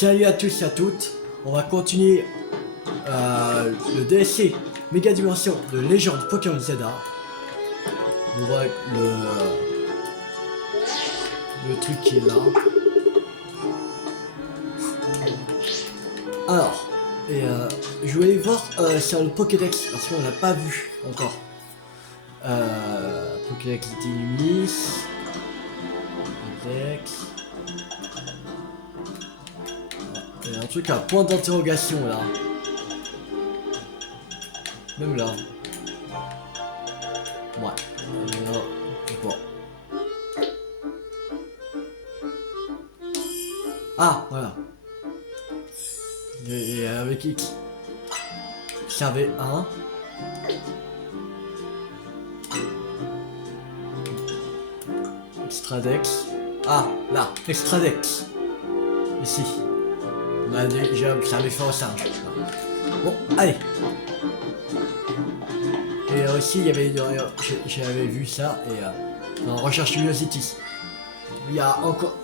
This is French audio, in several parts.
Salut à tous et à toutes, on va continuer le DLC Méga Dimension de Légende Pokémon Zelda. On voit le truc qui est là. Alors, je voulais voir sur le Pokédex, parce qu'on l'a pas vu encore. Pokédex d'Illumis. Pokédex. Il y a un truc à point d'interrogation là. Même là. Ouais. Bon. Ah, voilà. Et avec X. J'avais un. Extradex. Ah, là, Extradex. Ici. On a déjà observé fait au singe. Bon, allez. Et aussi, il y avait, j'avais vu ça, et dans Recherche Curiosity. Il y a encore,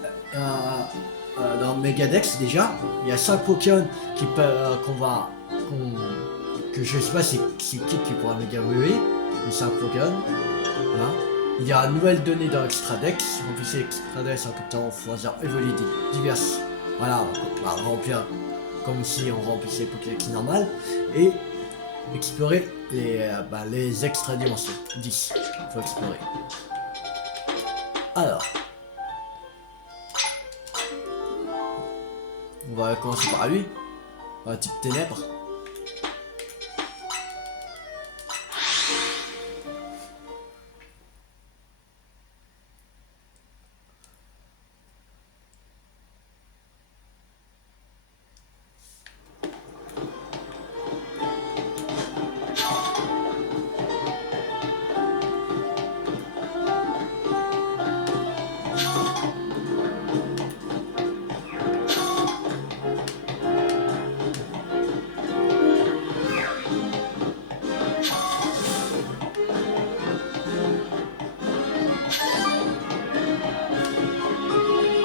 dans Megadex déjà, il y a 5 Pokémon qui peuvent, que je sais pas c'est qui pourra me dire oui, les 5 Pokémon. Voilà. Il y a une nouvelle donnée dans Extradex. En plus, c'est Extradex en temps choisir évoluer diverses. Voilà, on va remplir comme si on remplissait Pokédex normal et explorer les extra dimensions. 10, il faut explorer. Alors, on va commencer par lui, par type ténèbres.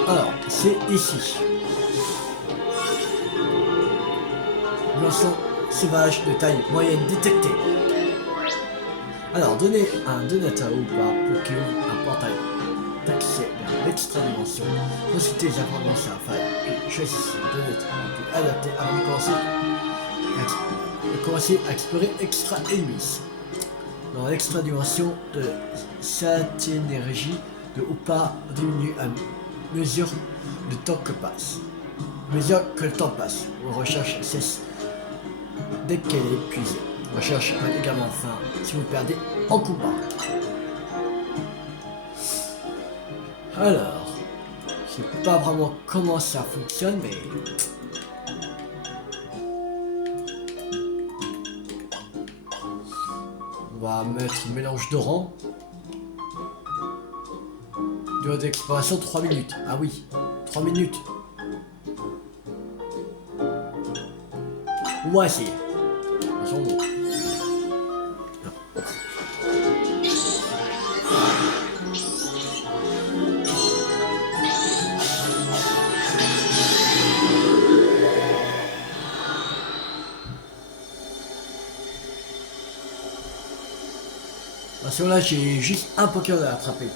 Alors, c'est ici. Monstre sauvage de taille moyenne détecté. Alors, donnez à un donateur ou pas pour qu'il ouvre un portail d'accès vers l'extra-dimension. Consultez les informations afin et choisissez le donateur le plus adapté avant de commencer à explorer Extra Ennemis. Dans l'extra-dimension de cette énergie de Hoopa diminue à mesure le temps que passe. Mesure que le temps passe. Vos recherches cessent dès qu'elle est épuisée. Recherche peut également fin si vous perdez en combat. Alors, je sais pas vraiment comment ça fonctionne, mais on va mettre mélange de rang. Durée d'exploration 3 minutes. Ah oui, 3 minutes. On va essayer. Attention. Attention là, j'ai juste un Pokémon à attraper.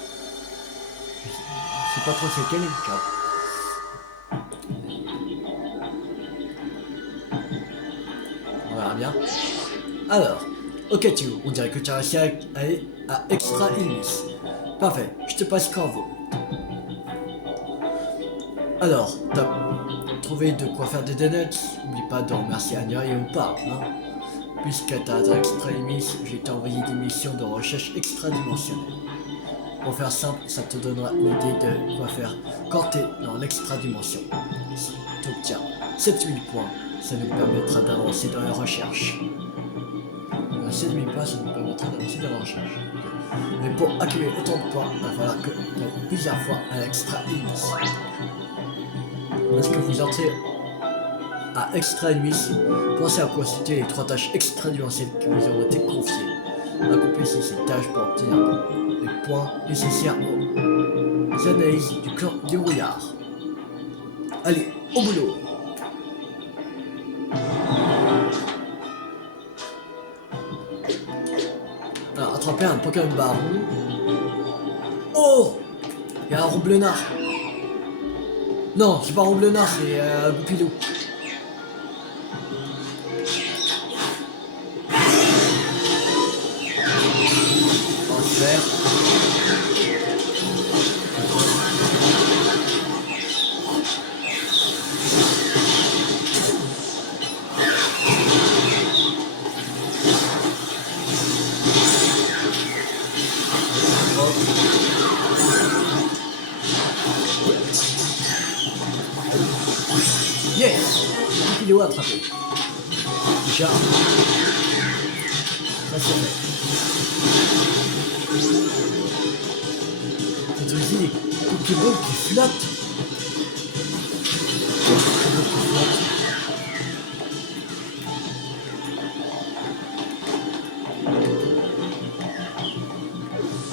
Je sais pas trop c'est quel est. On verra bien. Alors, ok Tio, on dirait que tu as réussi à aller à Extra Illumis. Parfait, je te passe Corvo. Alors, t'as trouvé de quoi faire des donuts. N'oublie pas de remercier Anya et Hoopa, hein. Puisque t'as atteint Extra Illumis, je vais t'envoyer des missions de recherche extra-dimensionnelle. Pour faire simple, ça te donnera l'idée de quoi faire quand t'es dans l'extra-dimension. Si tu obtiens 7000 points, ça nous permettra d'avancer dans la recherche. 7000 points, ça nous permettra d'avancer dans la recherche. Mais pour accumuler autant de points, il va falloir que tu ailles plusieurs fois à l'extra Illumis. Lorsque vous entrez à Extra Illumis, pensez à consulter les 3 tâches extra-dimensionnelles qui vous auront été confiées. Accomplissez ces tâches pour obtenir les points nécessaires aux analyses du clan du brouillard. Allez, au boulot! attraper un Pokémon Baron. Oh! Il y a un Roublard. Non, c'est pas un Roublard, c'est Goupilou. On va se faire. Yes! Goupilou attrapé. Déjà. Ça c'est fait. C'est aussi des Pokéballs qui flottent.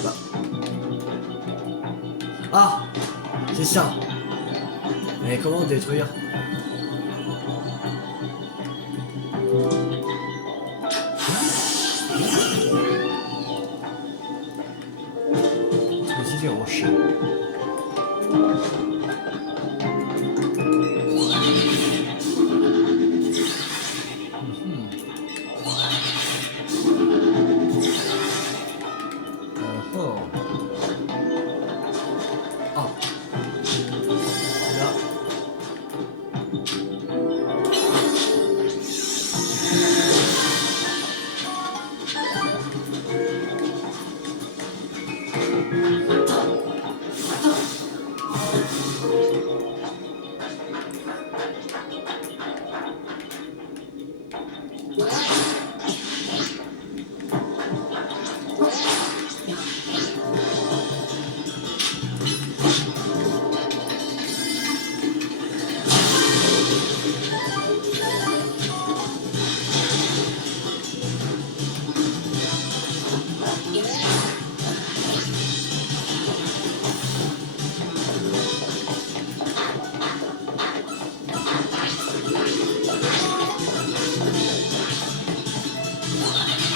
Bah. Ah! C'est ça! Mais comment détruire? C'est des rochers. Ah. Là.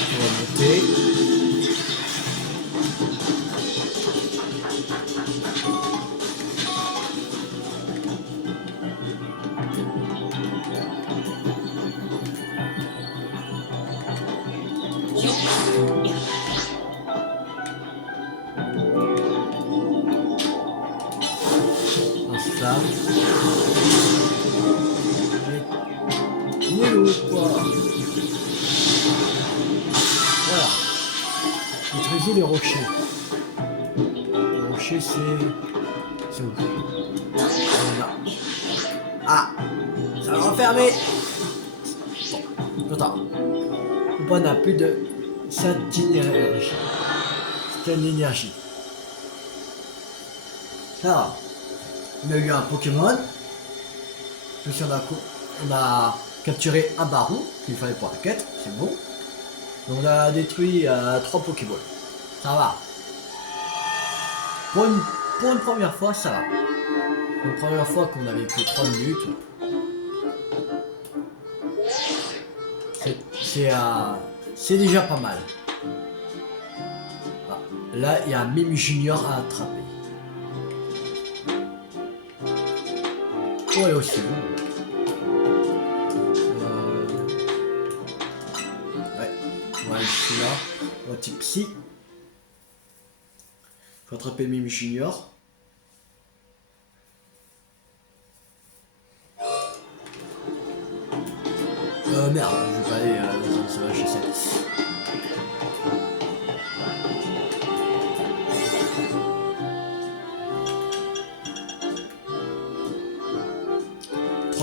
On va monter. On se flamme. Nul ou quoi? Voilà. Maîtriser les rochers. Les rochers, c'est où? Voilà. Ah! Ça va refermer! Bon, attends. On n'a plus de cette énergie. C'est une énergie. Alors, on a eu un Pokémon. Puis on a capturé un baron qu'il fallait pour la quête, c'est bon. On a détruit 3 Pokéballs. Ça va. Pour une première fois, ça va. Pour une première fois qu'on avait que 3 minutes. C'est déjà pas mal. Ah, là, il y a un Mime Junior à attraper. Oh, et aussi bon. Ouais, voilà, celui-là. On va type psy. Faut attraper Mime Junior. Merde, je vais pas aller dans un sauvage, je sais.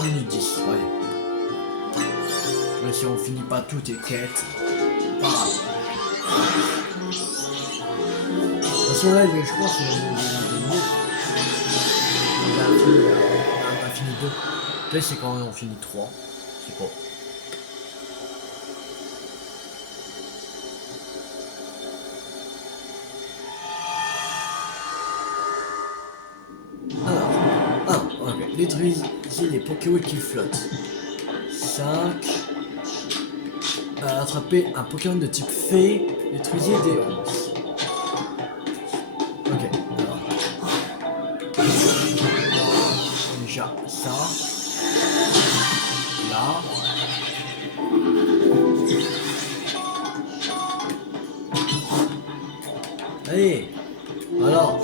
Minutes 10, ouais. Mais si on finit pas toutes les quêtes, pas grave. De toute façon là, je pense on a fini 2. Peut-être c'est quand on finit 3. Je sais pas. Ok. Détruisez les Pokéballs qui flottent. 5. Attraper un Pokémon de type fée Détruisez des 11. Ok, alors. Déjà, ça. Là. Allez. Alors.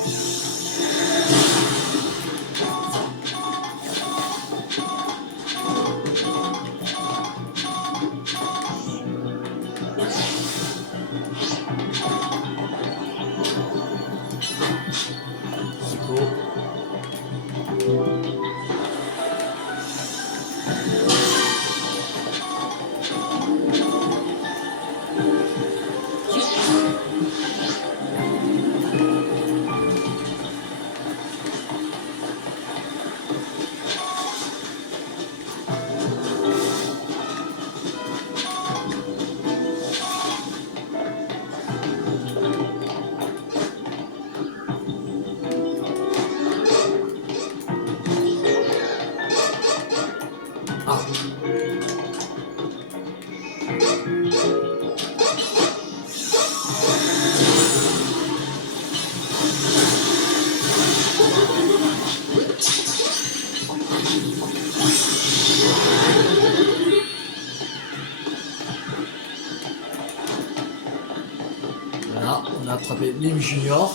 Voilà, on a attrapé Mime Junior.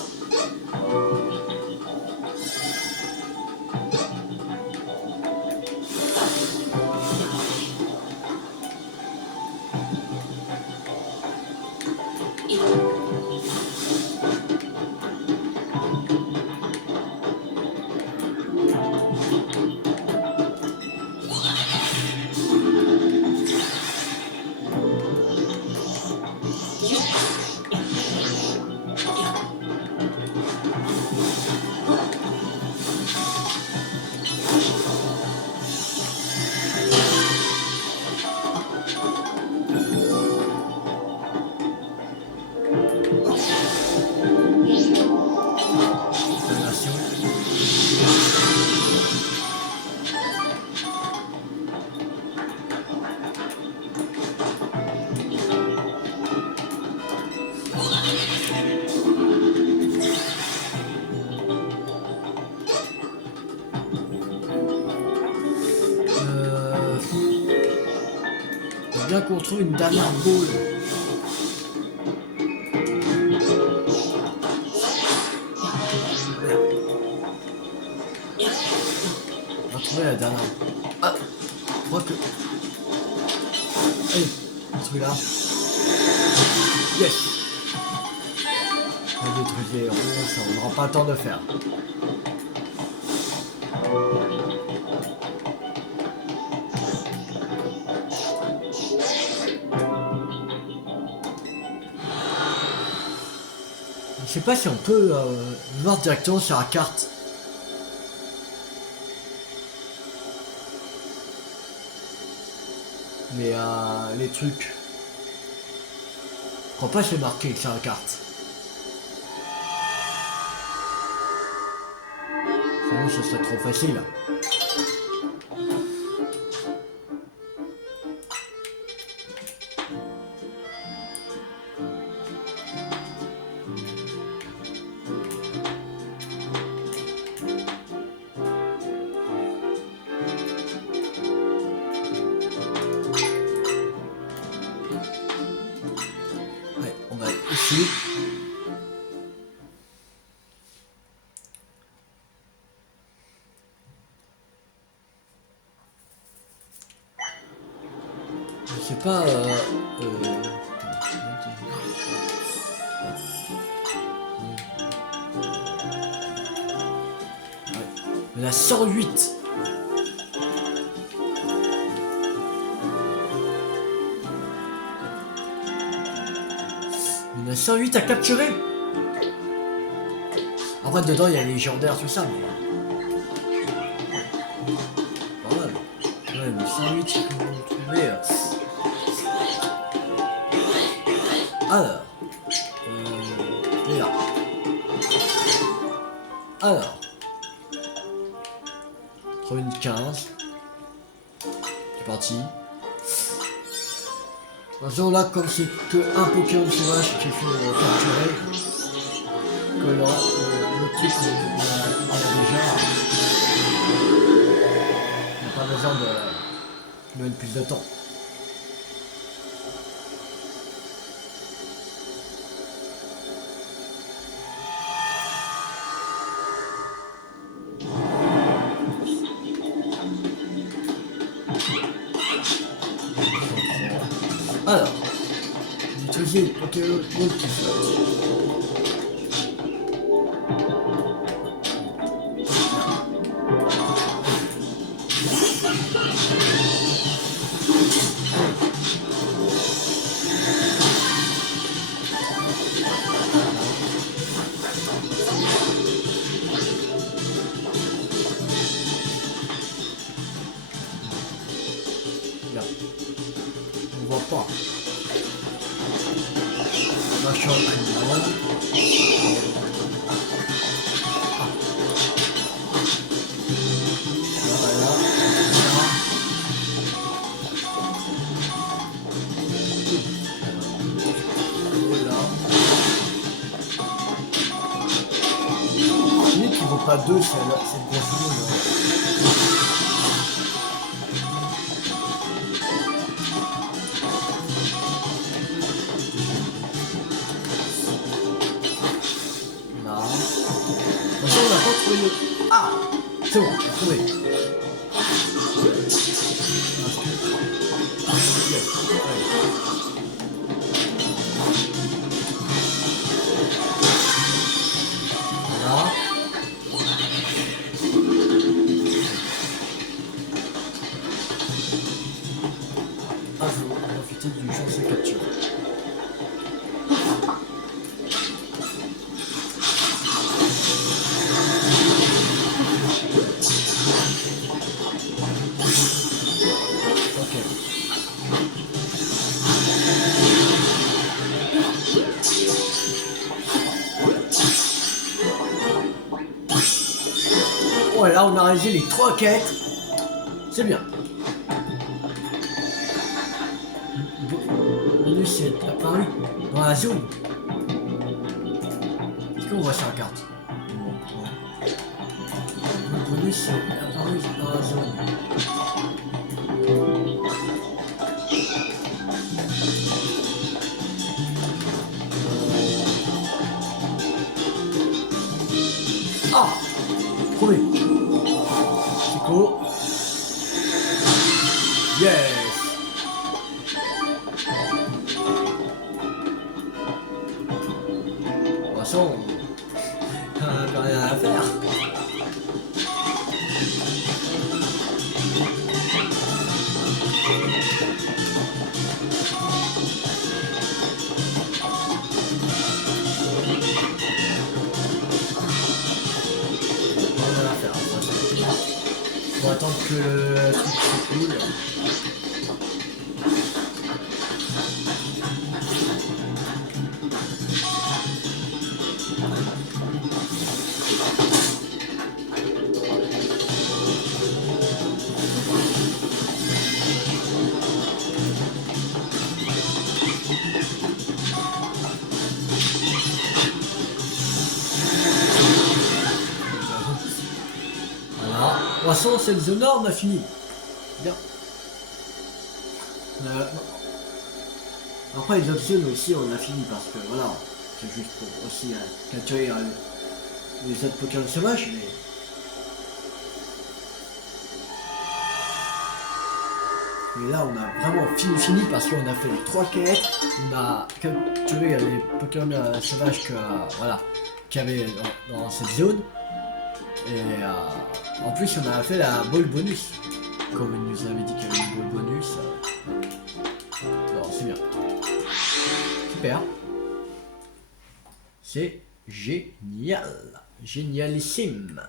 Bien qu'on trouve une dernière boule. On va trouver la dernière. Ah, je crois que. Allez, celui-là. Yes. On va détruire les 11, on n'aura pas le temps de faire. Je sais pas si on peut voir directement sur la carte. Les trucs. Je crois pas que c'est marqué sur la carte. Sinon ce serait trop facile. Ici. Je sais pas. Il y en a 108. Il y en a 108 à capturer. Après dedans il y a les légendaires tout ça mais... Pas mal. Ouais mais 108 si vous trouvez... Alors... là. Alors... 3 minutes 15. C'est parti. De toute façon, là, comme c'est que un Pokémon sauvage qu'il faut capturer, que le truc, on a déjà, on n'a pas besoin de mettre plus de temps. Alors, utiliser le Pokémon qui flotte. Regarde, on voit pas. Machin criminel. Ah. Voilà. Là. Lui qui vaut pas deux, c'est le gros jeu. Là. Attention, on n'a pas trouvé le... Ah, c'est bon, trouvé. Yes. Voilà. Ah, je vais profiter du chance de capture. Ouais, là on a réalisé les 3 quêtes. C'est bien. Bonus est apparu dans la zone. Est-ce qu'on voit sur la carte? Le bonus est apparu dans la zone. Ah! Trouvé! Chico! Yes! De toute façon, on n'a rien à faire. On va attendre que le truc s'écoule. De toute façon, cette zone-là, on a fini. Bien. Après, les autres zones aussi, on a fini parce que voilà, c'est juste pour aussi capturer les autres Pokémon sauvages. Mais là, on a vraiment fini parce qu'on a fait les 3 quêtes. On a capturé les Pokémon sauvages que, voilà, qu'il y avait dans cette zone. Et en plus, on a fait la ball bonus. Comme il nous avait dit qu'il y avait une ball bonus. Alors, c'est bien. Super. C'est génial. Génialissime.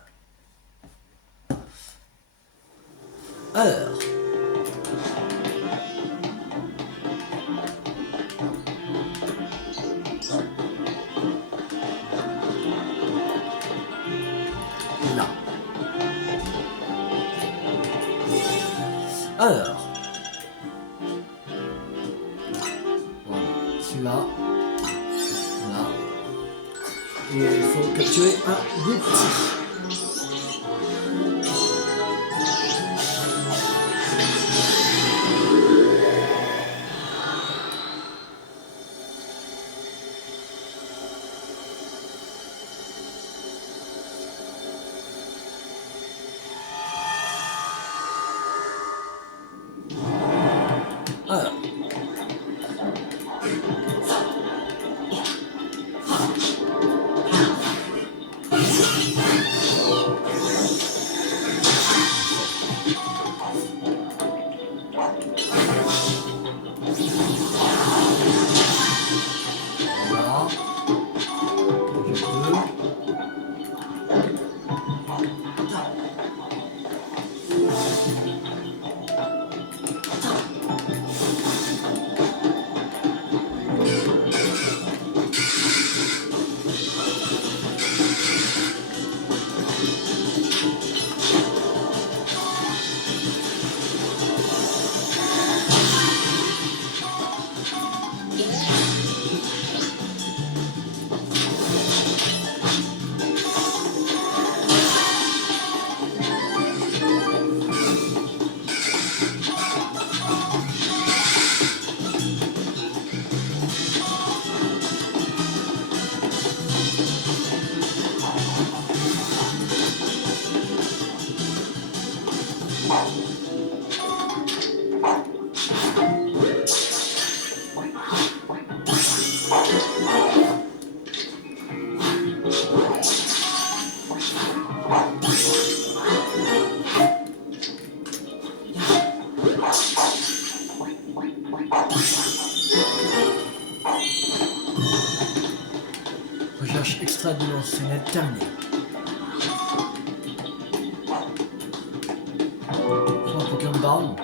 Alors. Là. Alors. capturer un Goupti. Alors. Voilà. Je peux. Recherche extra-dimensionnelle terminée. Un Pokémon Down.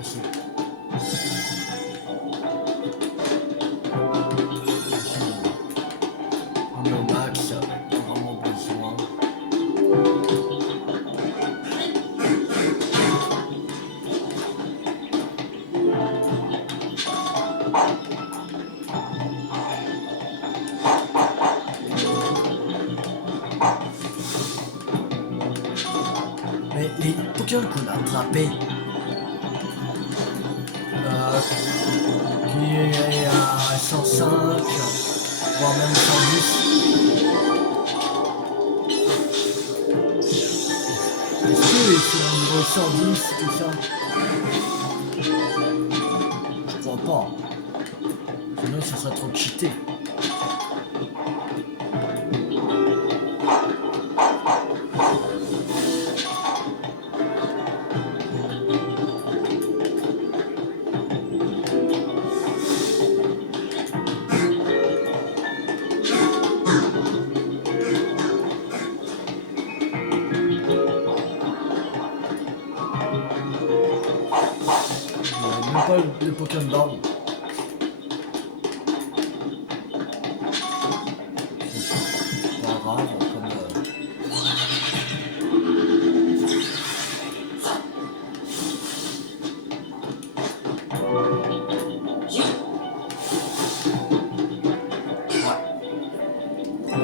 Ici. On est au max, on a vraiment besoin. Mais les Pokémon qu'on a attrapés, qui est à 105, voire même 110. Est-ce qu'ils sont au niveau 110, tout ça? Je crois pas. Sinon, ça serait trop cheaté. Même pas le Pokémon Down. C'est pas grave, comme ouais.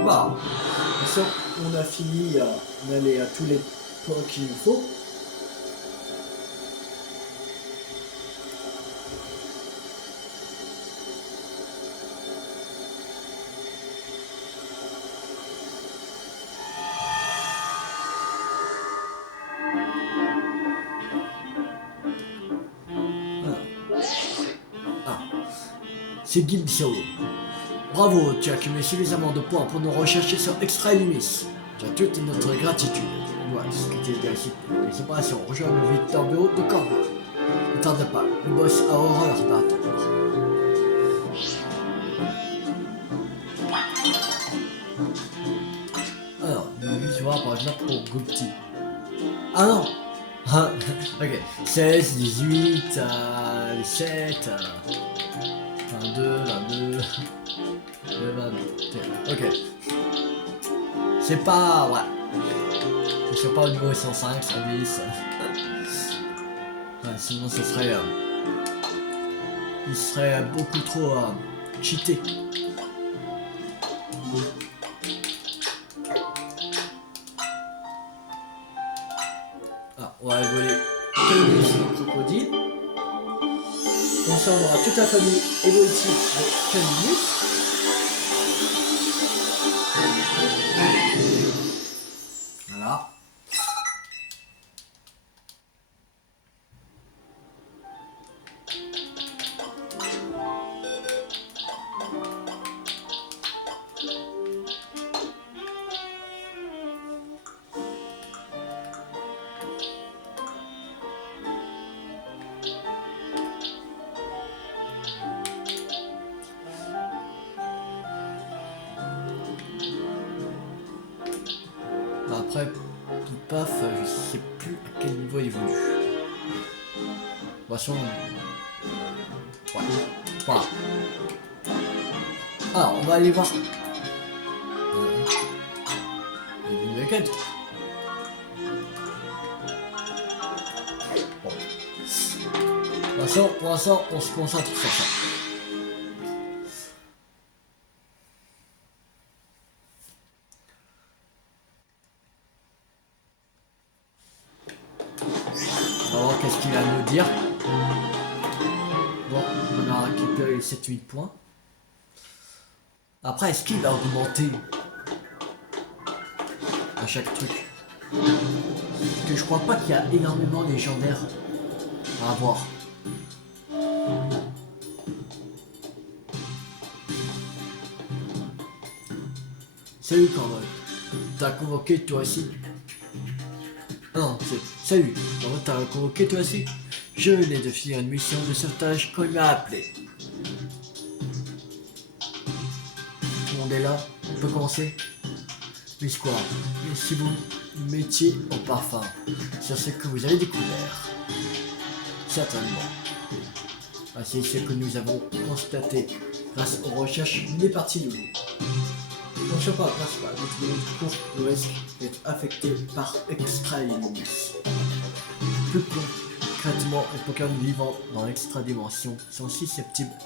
Bah, on a fini, on est allé à tous les points qu'il nous faut. C'est Guil Xiao. Bravo, tu as accumulé suffisamment de points pour nous rechercher sur Extra Lumis. Tu as toute notre gratitude. Voilà, discuter des séparations. Rejoins le vite dans le bureau de Corvo. Ne tarde pas, le boss a horreur d'attendre. Alors, tu vois par exemple pour Goupti. Ah non. Ah, ok. 16, 18, 17, 22, 22, 22. Ok. C'est pas... Ouais. Je sais pas au niveau 105, 110. Ouais, sinon ce serait... il serait beaucoup trop cheaté. Ah, on va voler Canis le crocodile. Ensemble, on aura toute la famille évolutive de Canis. Voilà. Après, paf, je sais plus à quel niveau il évolue. De toute façon, ouais, voilà. Alors, on va aller voir. Il y a une maquette. Bon. Pour l'instant, on se concentre sur ça. On va voir qu'est-ce qu'il a à nous dire. Bon, on a récupéré 7-8 points. Après, est-ce qu'il va augmenter à chaque truc? Parce que je crois pas qu'il y a énormément de légendaires à avoir. Salut Cornol, t'as convoqué toi aussi? Non, c'est salut, Cornol, t'as convoqué toi aussi? Je venais de finir une mission de sauvetage quand il m'a appelé. Tout le monde est là, on peut commencer? Miss quoi? Et si vous mettiez au parfum sur ce que vous avez découvert? Certainement. Ah, c'est ce que nous avons constaté grâce aux recherches des parties de vous. Mon chapeau principal est court le risque d'être affecté par extra-illumis. Plus concrètement, les Pokémon vivant dans l'extra-dimension sont susceptibles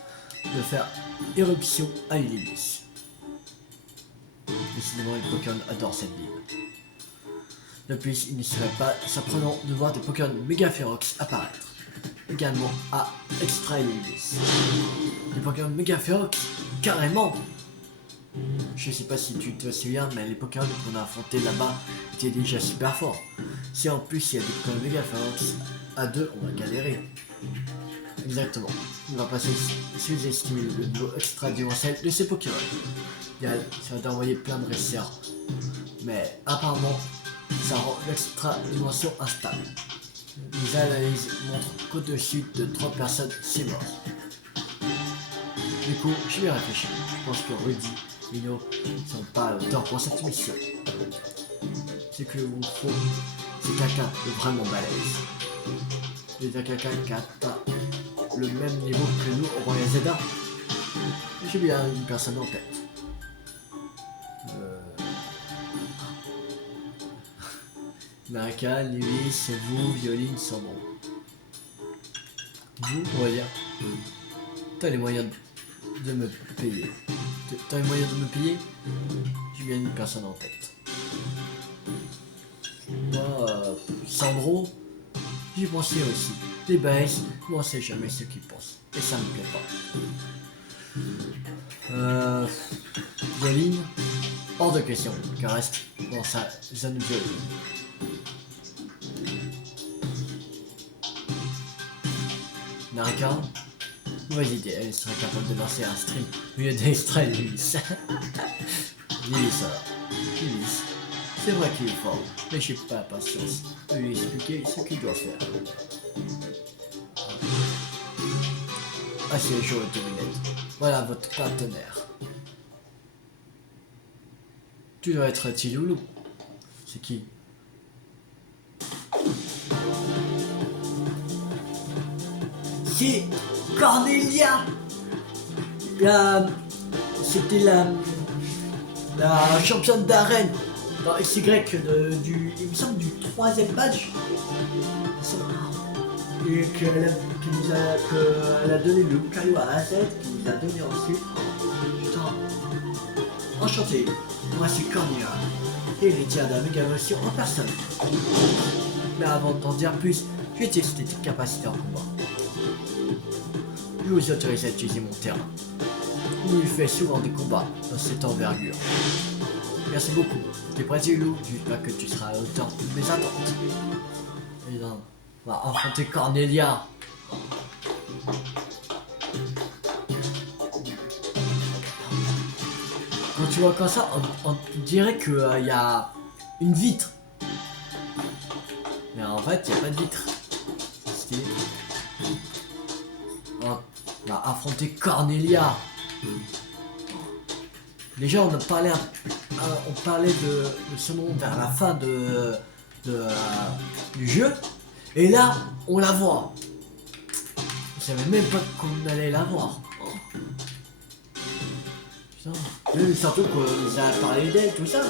de faire éruption à Illumis. Décidément, les Pokémon adorent cette ville. De plus, il ne serait pas surprenant de voir des Pokémon méga férox apparaître. Également à extra-illumis. Les Pokémon méga férox, carrément! Je sais pas si tu te souviens, mais les Pokémon qu'on a affrontés là-bas étaient déjà super forts. Si en plus il y a des Pokémon méga férox, à deux on va galérer. Exactement. On va pas sous-estimer le niveau extra-dimensionnel de ces Pokémon. Ça va t'envoyer plein de dresseurs. Mais apparemment, ça rend l'extra-dimension instable. Les analyses montrent qu'au-dessus de 3 personnes, c'est mort. Du coup, je vais réfléchir. Je pense que Rudy et Mino ne sont pas à hauteur pour cette mission. Ce que vous faut, c'est quelqu'un de vraiment balèze. C'est quelqu'un qui a atteint le même niveau que nous au Royal Zelda. J'ai bien une personne en tête. Marika, Lewis, vous, Violine, sont bons. Vous, on va dire. T'as les moyens de me payer. T'as les moyens de me payer? J'ai bien une personne en tête. Moi, Sandro, j'y pensais aussi. Les bases, moi on sait jamais ce qu'ils pensent. Et ça me plaît pas. Violine, hors de question qu'elle reste dans sa zone violine. Narika, mauvaise idée, elle serait capable de lancer un stream au lieu d'extraire Lewis. Lewis alors. Lewis, c'est vrai qu'il est fort, mais j'ai pas la patience de lui expliquer ce qu'il doit faire. Assez chaud, Dominette. Voilà votre partenaire. Tu dois être Tiloulou. C'est qui? C'est Cornelia. C'était la championne d'arène dans XY il me semble du 3ème badge. Et qu'elle a donné le caillou à Azet, qui nous a donné ensuite. Putain. Enchanté, moi c'est Cornelia, héritière de la méga motion en personne. Mais avant d'en dire plus, je vais tester tes capacités en combat. Je vous autorise à utiliser mon terrain. Il fait souvent des combats dans cette envergure. Merci beaucoup. T'es prêt, Lou? J'espère que tu seras à la hauteur de mes attentes. Et là, on va affronter Cornelia. Quand tu vois comme ça, on dirait qu'il y a une vitre. Mais en fait, il n'y a pas de vitre. On va affronter Cornelia. Déjà, on parlait de ce nom vers la fin du jeu. Et là, on la voit. Je savais même pas qu'on allait la voir. Putain. Oui, surtout qu'on nous a parlé d'elle, tout ça.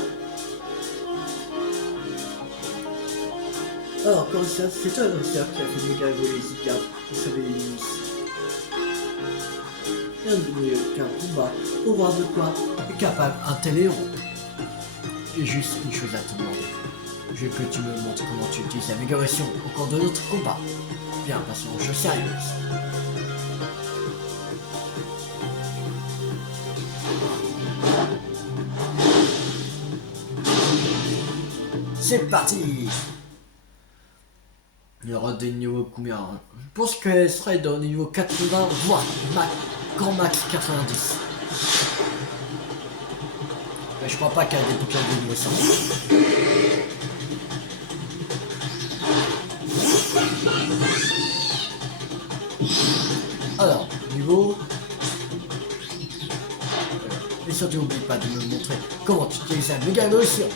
Alors, quand ça, c'est toi, le cerf qui a fait méga voler Zika pour sauver les Nice. Rien de mieux qu'un combat pour voir de quoi est capable un tel héros. J'ai juste une chose à te demander. Je veux que tu me montres comment tu utilises la méga version au cours de notre combat. Bien, passons aux choses sérieuses. C'est parti! Il y aura des niveaux combien? Je pense qu'elle serait dans le niveau 80, voire grand max 90. Mais je crois pas qu'elle ait des bouquins de niveau 100. Alors, niveau... Et surtout n'oublie pas de me montrer comment tu utilises la méga évolution.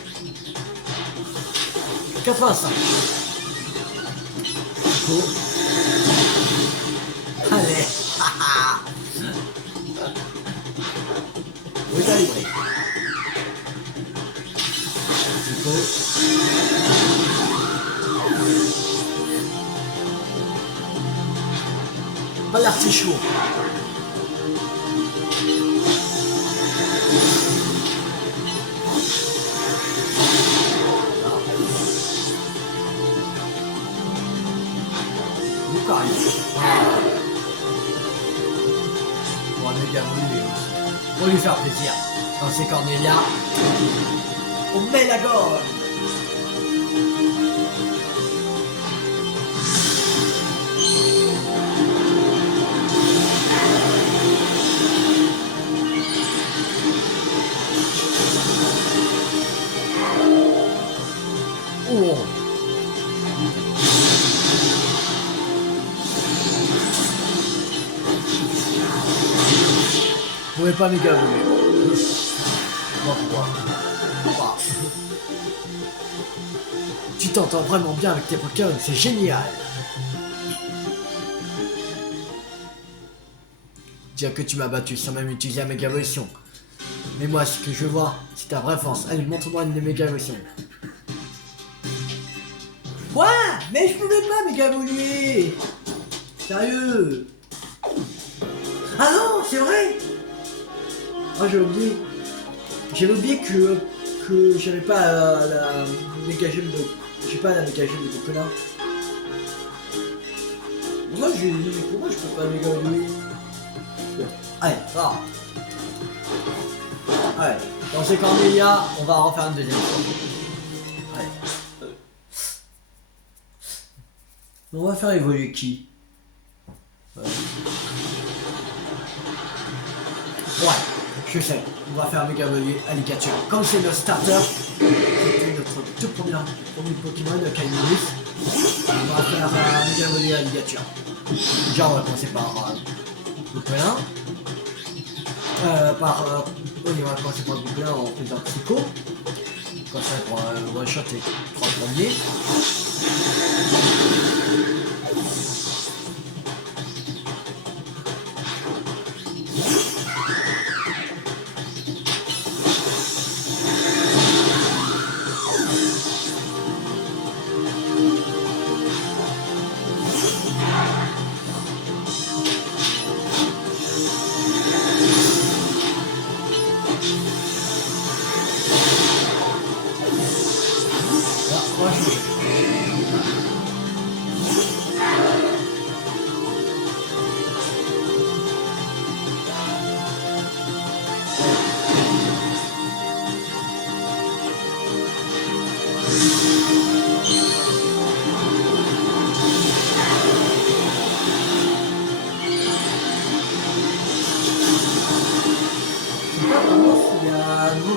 85. Cool. Allez. Oui, t'as livré. C'est cool. Pas l'artichaut. Pour un méga brûlé aussi. Pour lui faire plaisir. Quand c'est Cornelia, on met la gorge. Oh. Vous pouvez pas méga brûler. Pourquoi? Tu t'entends vraiment bien avec tes Pokémon, c'est génial. Dire que tu m'as battu sans même utiliser la méga évolution. Mais moi, ce que je veux voir, c'est ta vraie force. Allez, montre-moi une méga évolution. Quoi? Mais je pouvais pas méga évoluer. Sérieux? Ah non, c'est vrai. Oh, j'ai oublié. J'avais oublié que j'avais pas la méga gemme de... J'ai pas la méga gemme de Cocola. Pourquoi je peux pas méga évoluer? Allez, va. Allez, dans ces Cornelia, on va refaire une deuxième fois. Allez. On va faire évoluer qui? Ouais, je sais. On va faire méga évoluer Alligator. Comme c'est notre starter, c'était notre tout premier Pokémon de Kaiminus. On va faire méga évoluer Alligator. Déjà, on va commencer par Poupelin. Oui, on va commencer par Poupelin en faisant Psycho. Comme ça, pour one-shot les 3 premiers.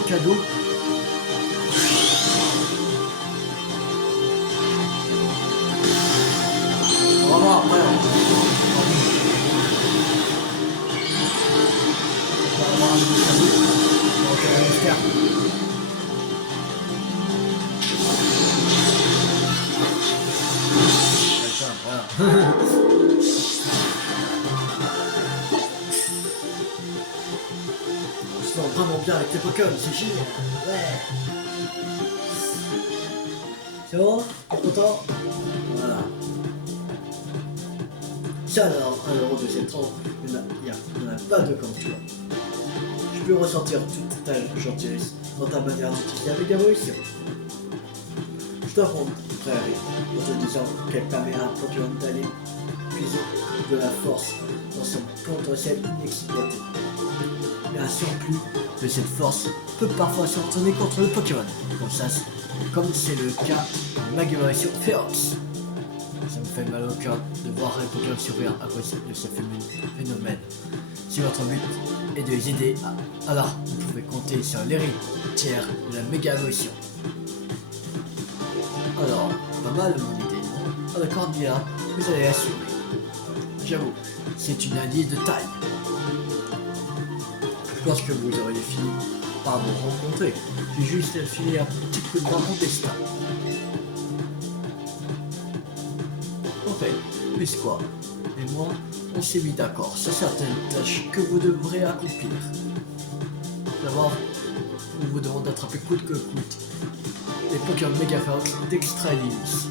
cadeau. On va voir après. On va avoir un nouveau cadeau. Donc, mystère. Voilà. On se sent vraiment bien avec tes Pokémon, c'est génial. Ouais. C'est bon? T'es content? Voilà. Tiens alors, 1 € de cette trempe, il n'y en a pas de comme toi. Je peux ressentir toute ta gentillesse dans ta manière d'utiliser la méga-évolution. Je dois prendre frère en te disant qu'elle permet à un Pokémon d'aller puiser de la force dans son potentiel inexploité. Et un surplus de cette force peut parfois se retourner contre le Pokémon, comme c'est le cas de Magévolution Férox. Ça me fait mal au cœur de voir un Pokémon survivre à cause de ce phénomène. Si votre but est de les aider, alors vous pouvez compter sur l'héritière de la méga-évolution. Alors, pas mal mon idée, non? Ah d'accord, Nia, vous allez assumer. J'avoue, c'est une alliée de taille. Lorsque vous aurez fini par vous rencontrer, j'ai juste à filer un petit coup de main au destin. En fait, plus quoi? Et moi, on s'est mis d'accord sur certaines tâches que vous devrez accomplir. D'abord, on vous demande d'attraper coûte que coûte les Pokémon Mega Férox d'Extra Illumis.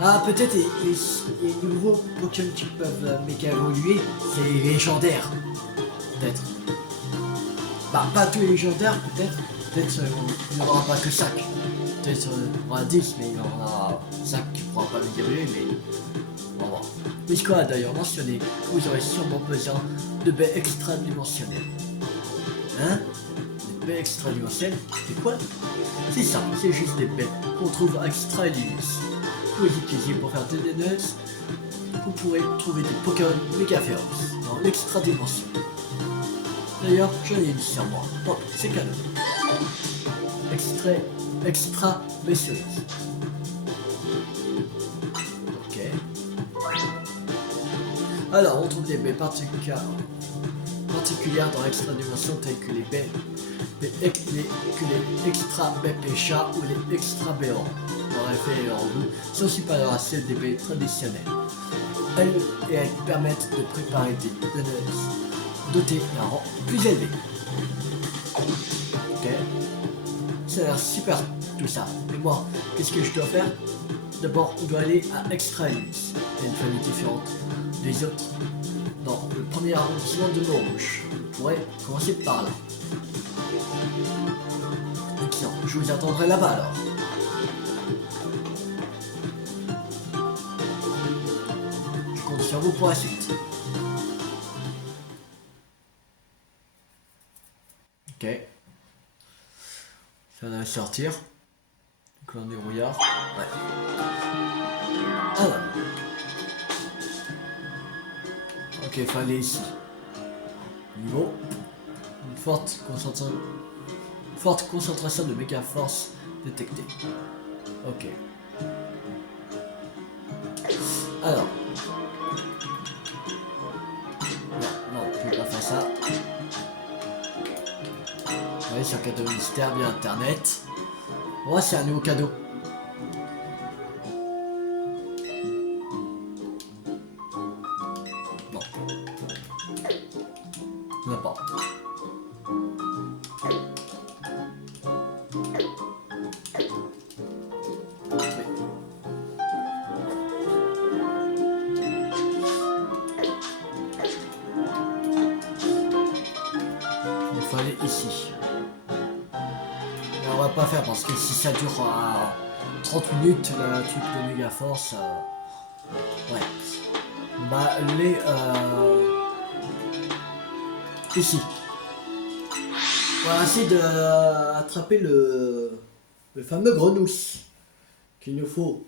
Ah, peut-être les nouveaux Pokémon qui peuvent méga évoluer, c'est les légendaires. Peut-être. Bah, pas tous les légendaires, peut-être. Peut-être il n'y en aura pas que 5. Peut-être il y en aura 10, mais il y en aura 5 qui ne pourra pas méga évoluer, mais on va voir. Puisqu'on a d'ailleurs mentionné que vous aurez sûrement besoin de baies extra-dimensionnelles. Hein? Des baies extra-dimensionnelles? C'est quoi? C'est ça, c'est juste des baies qu'on trouve à Extra Illumis. Vous les utilisez pour faire des nuts. Vous pourrez trouver des Pokémon Mega Férox dans l'extra dimension. D'ailleurs, j'en ai une sur moi. Bon, c'est cadeau. Extra Messeuse. Ok. Alors, on trouve des baies particulières dans l'extra dimension telles que les baies. Les extra BPChat ou les extra béants. Leur effet et leur goût sont supérieurs à celles des baies traditionnelles. Elles permettent de préparer des donuts dotés d'un rang plus élevé. Ok. Ça a l'air super tout ça. Et moi, qu'est-ce que je dois faire? D'abord, on doit aller à Extra Illumis. Il y a une famille différente des autres dans le premier arrondissement de Montrouge. On pourrait commencer par là. Excellent, je vous attendrai là-bas alors. Je compte sur vous pour la suite. Ok. Ça va sortir. Donc là on est rouillard. Ouais. Alors. Ok, fallait ici. Niveau. Une forte concentration de méga force détectée. Ok. Alors. Non, on peut pas faire ça. Ouais, c'est un cadeau mystère via internet. Oh, c'est un nouveau cadeau. Bon. On n'a pas. Ici. Mais on va pas faire parce que si ça dure 30 minutes, le truc de méga force, ouais. Bah les ici. On va essayer d'attraper le fameux grenouille qu'il nous faut.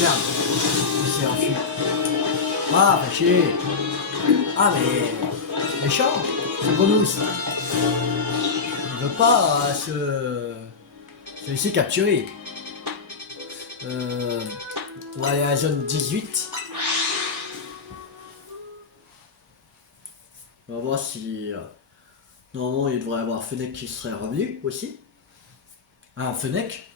Merde, il s'est enfui. Ah, fait chier. Ah, mais... méchant, c'est grenouille. Il veut pas se laisser capturer. On va aller à la zone 18. On va voir si... normalement, il devrait y avoir Fennec qui serait revenu aussi. Ah, Fennec.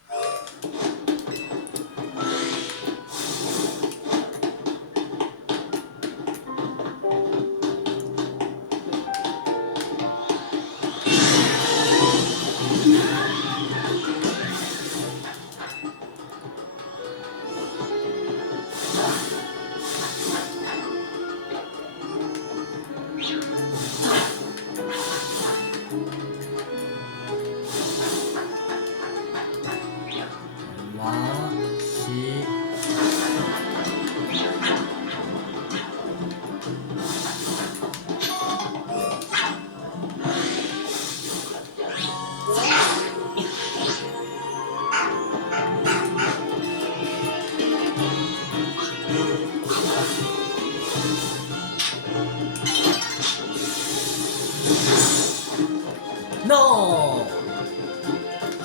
Non.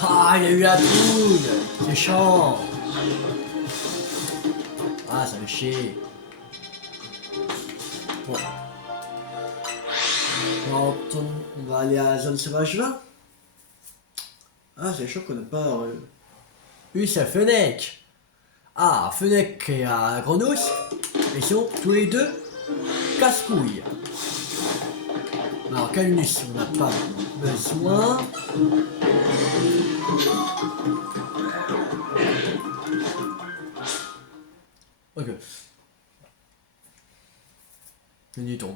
Ah, il y a eu la trouille. C'est chiant. Ah, ça fait chier. Bon. On va aller à la zone sauvage 20. Ah, c'est chaud qu'on n'a pas eu sa Fennec. Ah, Fennec et à Grenouille. Ils sont tous les deux casse-couilles. Alors, Calnus, on n'a pas besoin. Ok. Finit-on.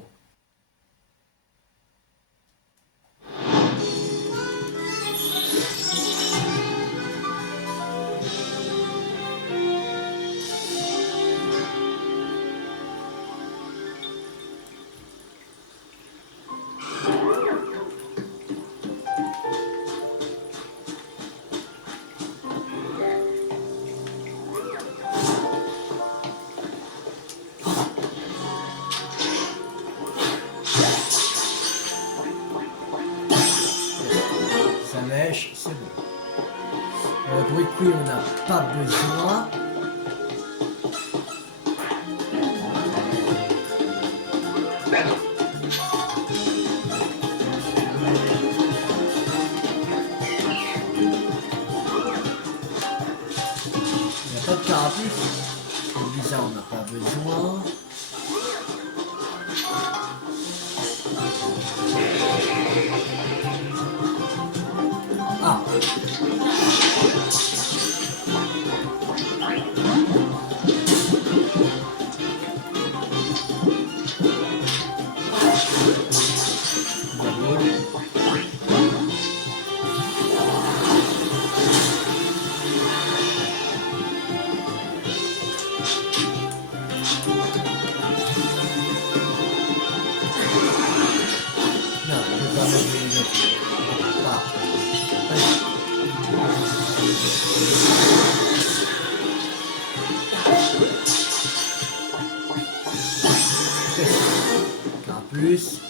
C'est bon. Bruit de couille, on n'a pas besoin. Il n'y a pas de carapuce. C'est bizarre, on n'a pas besoin. Ah. Plus.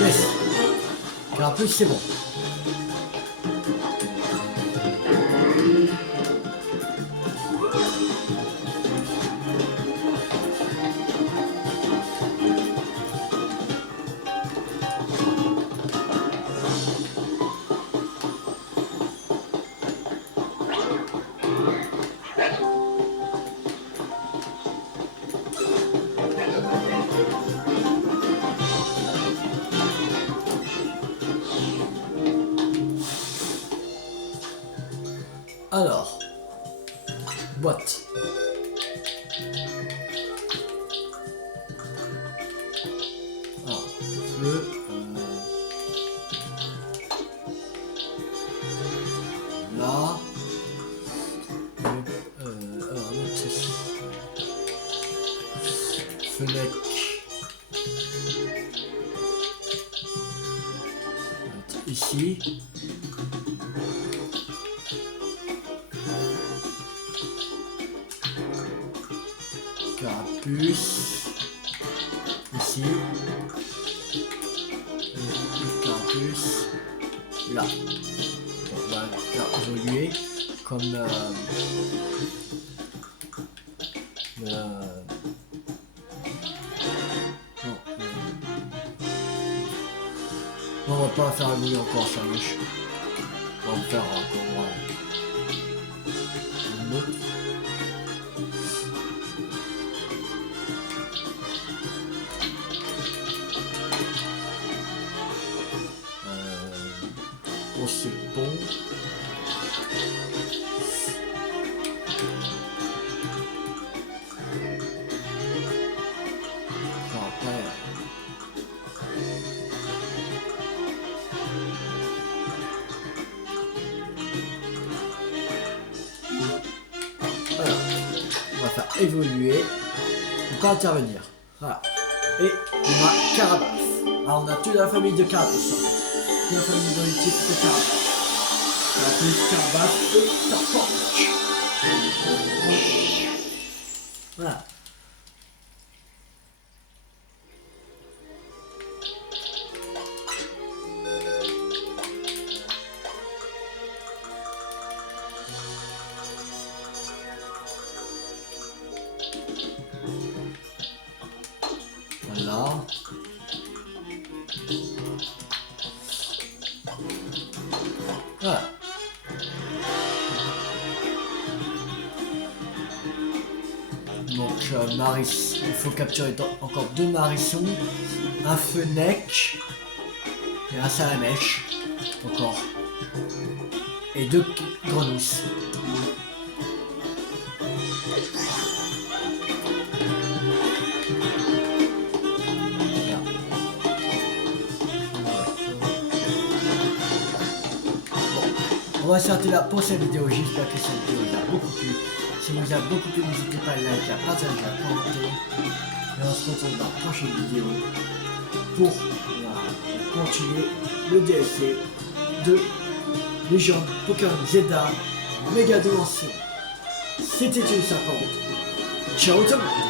Yes. En plus, c'est bon. Alors, boîte. Alors, là. Alors, notice. Fenêtre. Ici. Carapuce. Ici. Et carapuce. Là. On va faire évoluer comme non, on va pas faire évoluer encore ça, mais on va en faire encore une autre. Bon, c'est bon. Voilà. On va faire évoluer. On peut intervenir. Voilà. Et on a Carapace. Alors on a toute la famille de Carapace. Toute la famille de l'équipe de Carapace. Carapace et Tarpanch. Voilà. Voilà. Voilà. Donc Maris, il faut capturer encore 2 marissons, un fennec et un salamèche encore, et 2 grenouilles. On va s'arrêter là pour cette vidéo. J'espère que cette vidéo vous a beaucoup plu. Si vous a beaucoup plu, n'hésitez pas à liker, à partager, à commenter. Et on se retrouve dans la prochaine vidéo pour continuer le DLC de Légende Pokémon Zelda Méga Dimension. C'était une 50. Ciao tout le monde.